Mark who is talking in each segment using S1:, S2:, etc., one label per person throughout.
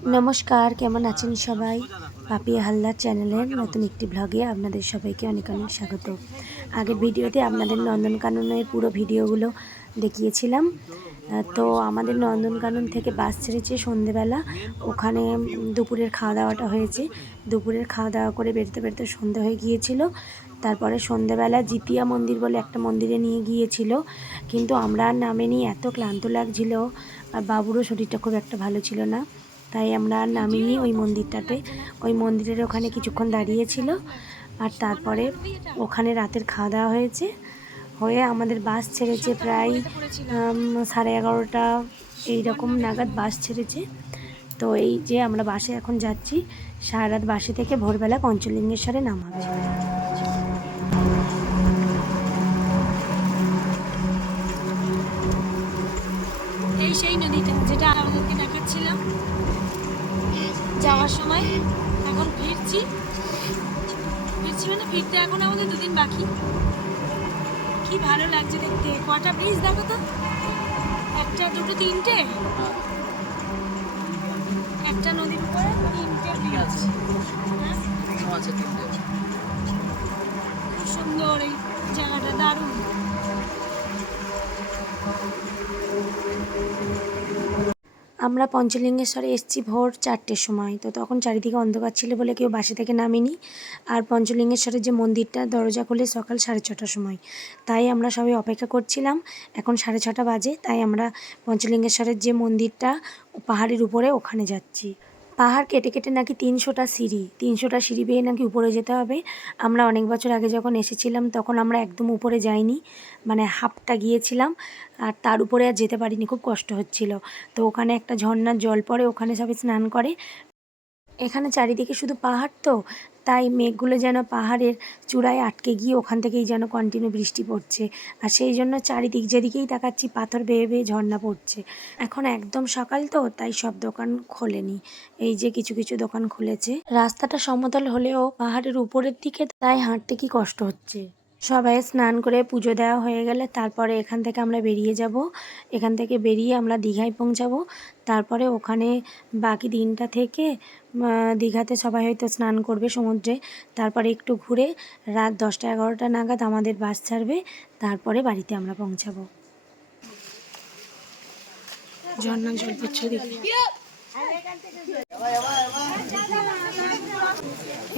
S1: নমস্কার, কেমন আছেন সবাই? পাপিয়া হালদার চ্যানেলের নতুন একটি ব্লগে আপনাদের সবাইকে অনেক অনেক স্বাগত। আগের ভিডিওতে আপনাদের নন্দনকাননের পুরো ভিডিওগুলো দেখিয়েছিলাম। তো আমাদের নন্দনকানন থেকে বাস ছেড়েছে সন্ধেবেলা। ওখানে দুপুরের খাওয়া দাওয়াটা হয়েছে। দুপুরের খাওয়া দাওয়া করে বেরোতে বেরোতে সন্ধে হয়ে গিয়েছিল। তারপরে সন্ধেবেলা জিতিয়া মন্দির বলে একটা মন্দিরে নিয়ে গিয়েছিল। কিন্তু আমরা আর নামেনি, এত ক্লান্ত লাগছিল। আর বাবুরও শরীরটা খুব একটা ভালো ছিল না। তাই আমরা নামিনি ওই মন্দিরটাতে। ওই মন্দিরের ওখানে কিছুক্ষণ দাঁড়িয়েছিল আর তারপরে ওখানে রাতের খাওয়া দাওয়া হয়েছে। হয়ে আমাদের বাস ছেড়েছে প্রায় সাড়ে এগারোটা এইরকম নাগাদ বাস ছেড়েছে। তো এই যে আমরা বাসে এখন যাচ্ছি, সারা রাত বাসে থেকে ভোরবেলা পঞ্চলিঙ্গেশ্বরে নামাবে।
S2: সেই নদীটা যেটা আমাদেরকে দেখাচ্ছিলাম। যাওয়ার সময় এখন ফিরছি। ফিরছি মানে ফিরতে এখন আমাদের দুদিন বাকি। কি ভালো লাগছে দেখতে। কটা ব্রিজ দেখো তো? একটা দুটো তিনটে? একটা নদীর উপরে তিনটে ব্রিজ হ্যাঁ? খুব সুন্দর এই জায়গাটা দারুণ।
S1: আমরা পঞ্চলিঙ্গেশ্বরে এসেছি ভোর চারটের সময়। তো তখন চারিদিকে অন্ধকার ছিল বলে কেউ বাসে থেকে নামেনি। আর পঞ্চলিঙ্গেশ্বরের যে মন্দিরটা, দরজা খুলে সকাল সাড়ে ছটার সময়। তাই আমরা সবাই অপেক্ষা করছিলাম। এখন সাড়ে ছটা বাজে, তাই আমরা পঞ্চলিঙ্গেশ্বরের যে মন্দিরটা, পাহাড়ের উপরে ওখানে যাচ্ছি। পাহাড় কেটে কেটে নাকি তিনশোটা সিঁড়ি তিনশোটা সিঁড়ি বেয়ে নাকি উপরে যেতে হবে। আমরা অনেক বছর আগে যখন এসেছিলাম তখন আমরা একদম উপরে যাইনি মানে হাফটা গিয়েছিলাম আর তার উপরে আর যেতে পারিনি, খুব কষ্ট হচ্ছিল। তো ওখানে একটা ঝর্নার জল পড়ে, ওখানে সবাই স্নান করে। এখানে চারিদিকে শুধু পাহাড় তো তাই মেঘগুলো যেন পাহাড়ের চূড়ায় আটকে গিয়ে ওখান থেকেই যেন কন্টিনিউ বৃষ্টি পড়ছে। আর সেই জন্য চারিদিক যেদিকেই তাকাচ্ছি, পাথর বেয়ে বেয়ে ঝর্ণা পড়ছে। এখন একদম সকাল তো, তাই সব দোকান খোলেনি। এই যে কিছু কিছু দোকান খুলেছে। রাস্তাটা সমতল হলেও পাহাড়ের উপরের দিকে তাই হাঁটতে কি কষ্ট হচ্ছে? সবাই স্নান করে পুজো দেওয়া হয়ে গেলে তারপরে এখান থেকে আমরা বেরিয়ে যাব। এখান থেকে বেরিয়ে আমরা দীঘায় পৌঁছাবো। তারপরে ওখানে বাকি দিনটা থেকে দীঘাতে সবাই হয়তো স্নান করবে সমুদ্রে। তারপরে একটু ঘুরে রাত দশটা এগারোটা নাগাদ আমাদের বাস ছাড়বে। তারপরে বাড়িতে আমরা পৌঁছাবো। ঝর্ণা জল পড়ছে দেখি।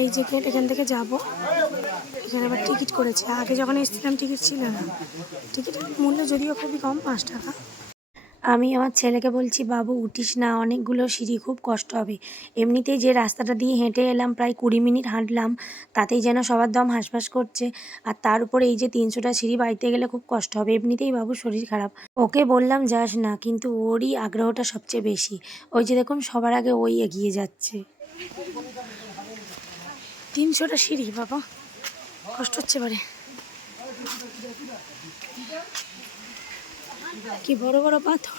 S1: এই যে গেট, এখান থেকে যাব। এখানে আবার টিকিট করেছে। আগে যখন এসেছিলাম টিকিট ছিল না। টিকিটের মূল্য যদিও খুবই কম, পাঁচ টাকা। আমি আমার ছেলেকে বলছি, বাবু, উঠিস না, অনেকগুলো সিঁড়ি, খুব কষ্ট হবে। এমনিতেই যে রাস্তাটা দিয়ে হেঁটে এলাম, প্রায় কুড়ি মিনিট হাঁটলাম, তাতেই যেন সবার দম হাঁসফাঁস করছে। আর তার উপরে এই যে তিনশোটা সিঁড়ি বাড়িতে গেলে খুব কষ্ট হবে। এমনিতেই বাবুর শরীর খারাপ। ওকে বললাম, যাস না, কিন্তু ওরই আগ্রহটা সবচেয়ে বেশি। ওই যে দেখুন, সবার আগে ওই এগিয়ে যাচ্ছে। তিনশোটা সিঁড়ি বাবা। কষ্ট হচ্ছে এবারে। কি বড় বড় পাথর।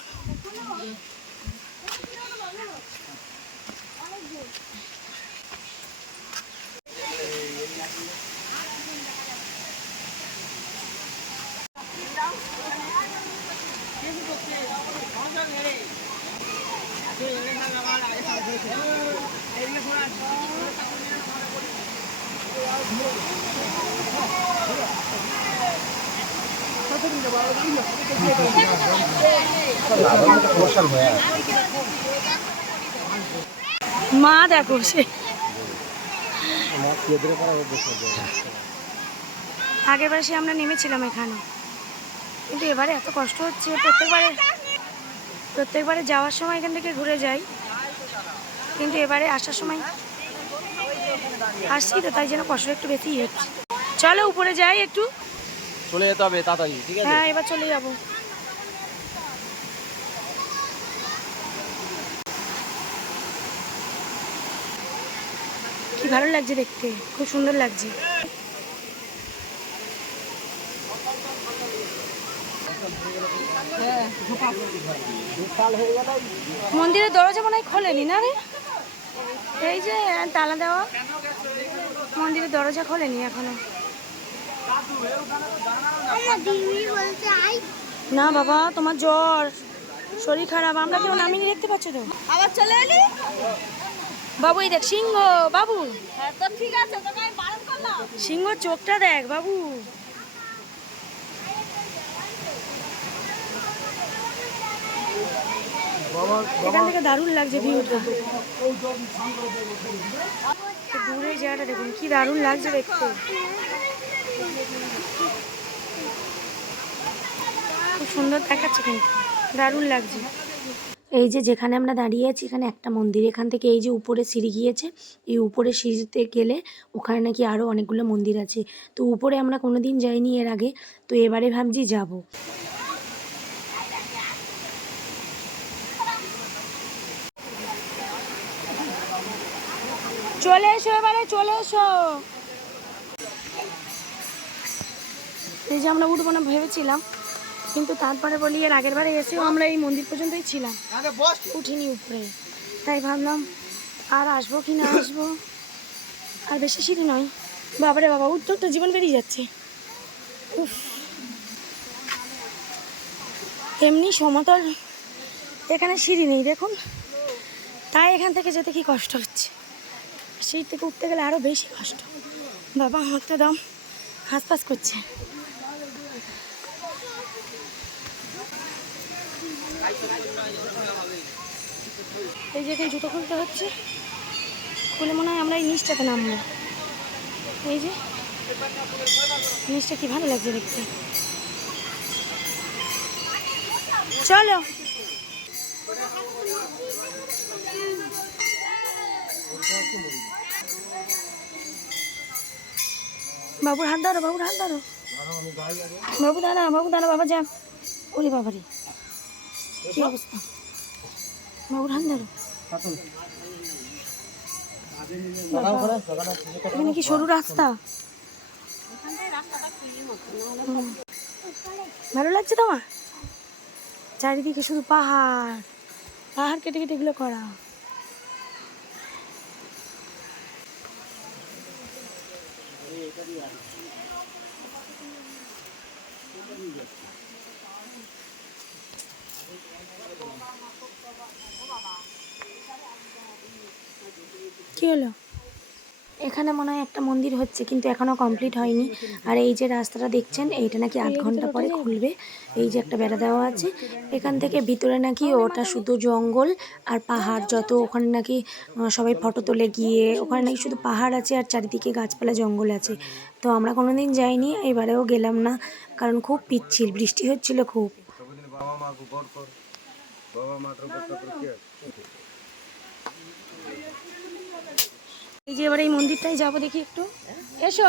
S1: মা দেখো সে। আগেরবার সে আমরা নেমেছিলাম এখানে। কিন্তু এবারে এত কষ্ট হচ্ছে, প্রত্যেকবারে প্রত্যেকবারে যাওয়ার সময় এখান থেকে ঘুরে যাই। কিন্তু এবারে আসার সময় আসছি তো, তাই জন্য কষ্ট একটু বেশিই হচ্ছে। চলো উপরে যাই একটু।
S3: চলে যেতে হবে তাড়াতাড়ি, ঠিক আছে?
S1: হ্যাঁ এবার চলে যাব। কি ভালো লাগছে দেখতে, খুব সুন্দর লাগছে। মন্দিরের দরজা মনে হয় খোলেনি, না রে? এই যে, তালা দেওয়া। মন্দিরের দরজা খোলেনি এখনও। না বাবা তোমার জ্বর। শরীর খারাপ আমরা কেউ নামিনি দেখতে পাচ্ছ তো।
S2: আবার চলে এলি? বাবু এই দেখ সিংহ বাবু।
S4: হ্যাঁ
S2: সিংহ চোখটা দেখ বাবু। এখান থেকে দারুণ লাগছে ভিউটা। দূরে জায়গাটা দেখুন কি দারুণ লাগছে দেখতে। খুব সুন্দর দেখাচ্ছে কিন্তু। দারুণ লাগছে।
S1: এই যে যেখানে আমরা দাঁড়িয়ে আছি, এখানে একটা মন্দির। এখান থেকে এই যে উপরে সিঁড়ি গিয়েছে, এই উপরে সিঁড়িতে গেলে ওখানে নাকি আরও অনেকগুলো মন্দির আছে। তো উপরে আমরা কোনো দিন যাইনি এর আগে, তো এবারে ভাবছি যাব।
S2: চলে এসো এবারে, চলে এসো। এই যে আমরা উঠবো না ভেবেছিলাম। কিন্তু তারপরে বলি এর আগের বারে এসেও আমরা এই মন্দির পর্যন্তই ছিলাম। উঠিনি উপরে। তাই ভাবলাম আর আসব কি না আসব? আর বেশি সিঁড়ি নয়। বাবারে বাবা উত্তর তো জীবন বেরিয়ে যাচ্ছে। উফ। এমনি সমতল এখানে সিঁড়ি নেই দেখুন। তাই এখান থেকে যেতে কি কষ্ট হচ্ছে। সিঁড়ি থেকে উঠতে গেলে আরও বেশি কষ্ট। বাবা তো দম হাসপাস করছে। এই যে এখানে জুতো খুলতে হচ্ছে। খুলে মনে হয় আমরা এই নিচটাতে নামবো। এই যে, নিচটা কি ভালো লাগছে দেখতে। চলো। বাবুর হাত ধরো, বাবুর হাত ধরো। বাবু দাঁড়া বাবু দাঁড়া বাবা যা ওরে বাবারে। কি অবস্থা? বাবুর হাত ধরো। এখানে কি সরু রাস্তা? ভালো লাগছে তোমার? চারিদিকে শুধু পাহাড়। পাহাড় কেটে কেটে এগুলো করা। কি হলো?
S1: এখানে মনে হয় একটা মন্দির হচ্ছে, কিন্তু এখনও কমপ্লিট হয়নি। আর এই যে রাস্তাটা দেখছেন, এইটা নাকি আধ ঘণ্টা পরে খুলবে। এই যে একটা বেড়া দেওয়া আছে, এখান থেকে ভিতরে নাকি ওটা শুধু জঙ্গল আর পাহাড়, যত ওখানে নাকি সবাই ফটো তোলে গিয়ে, ওখানে নাকি শুধু পাহাড় আছে আর চারিদিকে গাছপালা, জঙ্গল আছে। তো আমরা কোনোদিন যাইনি, এবারেও গেলাম না, কারণ খুব পিচ্ছিল, বৃষ্টি হচ্ছিল খুব।
S2: এই যে এবার এই মন্দিরটাই যাব দেখি একটু। এসো।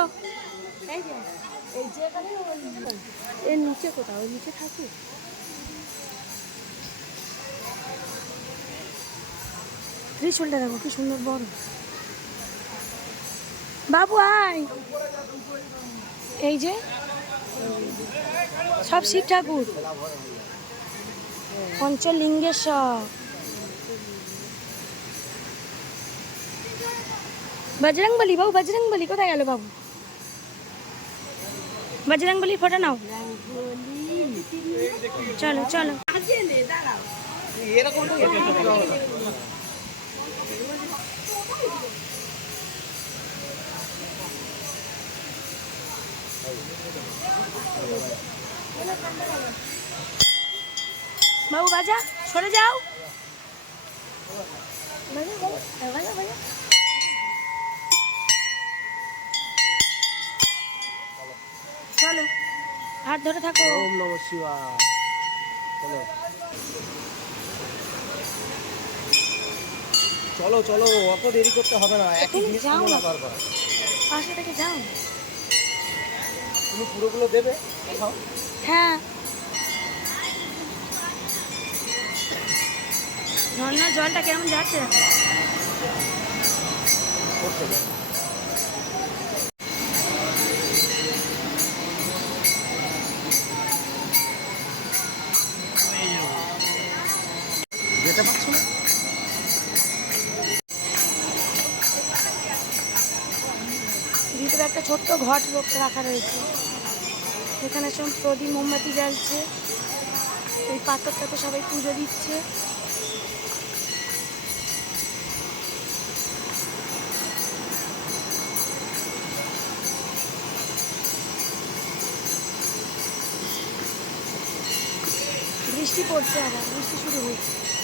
S2: এর নিচে কোথাও? ওই নিচে থাকুক ত্রিশুলটা দেখো, কি সুন্দর বড়। বাবু, আয়। এই যে, সব শিব ঠাকুর। পঞ্চলিঙ্গেশ্বর। বজরং বলি বাবু, বজরং বলি, কোথায় গেল বাবু? বজরং বলির ফটো নাও। চলো চলো। বাবু বাজা সরে যাও। চলো হাত ধরে থাকো।
S3: ওম নম শিবায়। চলো। চলো চলো অত দেরি করতে হবে না। একই জিনিস
S2: যাও না।
S3: বারবার।
S2: পাশে থেকে যাও।
S3: তুমি পুরোগুলো দেবে?
S2: হ্যাঁ ঝর্ণার জলটা কেমন যাচ্ছে।
S3: যেতে পারছ না?
S2: ভিতরে একটা ছোট্ট ঘট লোক রাখা রয়েছে। এখানে সব প্রদীপ মোমবাতি জ্বালছে। এই পাথরটাতে সবাই পুজো দিচ্ছে। বৃষ্টি পড়ছে আবার বৃষ্টি শুরু হয়েছে।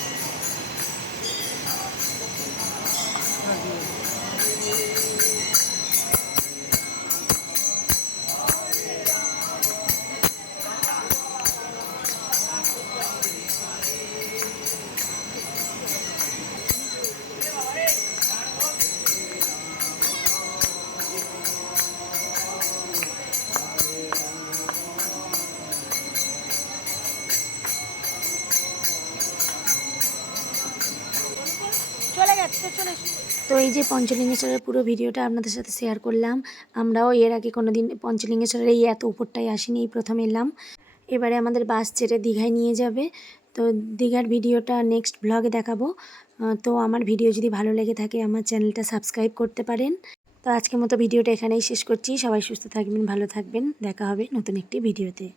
S1: এই যে পঞ্চলিঙ্গেশ্বরের পুরো ভিডিওটা আপনাদের সাথে শেয়ার করলাম, আমরাও এর আগে কোনো দিন পঞ্চলিঙ্গেশ্বরের এই এত উপরটাই আসিনি, এই প্রথম এলাম। এবারে আমাদের বাস ছেড়ে দীঘায় নিয়ে যাবে। তো দীঘার ভিডিওটা নেক্সট ব্লগে দেখাবো। তো আমার ভিডিও যদি ভালো লেগে থাকে, আমার চ্যানেলটা সাবস্ক্রাইব করতে পারেন। তো আজকের মতো ভিডিওটা এখানেই শেষ করছি। সবাই সুস্থ থাকবেন, ভালো থাকবেন। দেখা হবে নতুন একটি ভিডিওতে।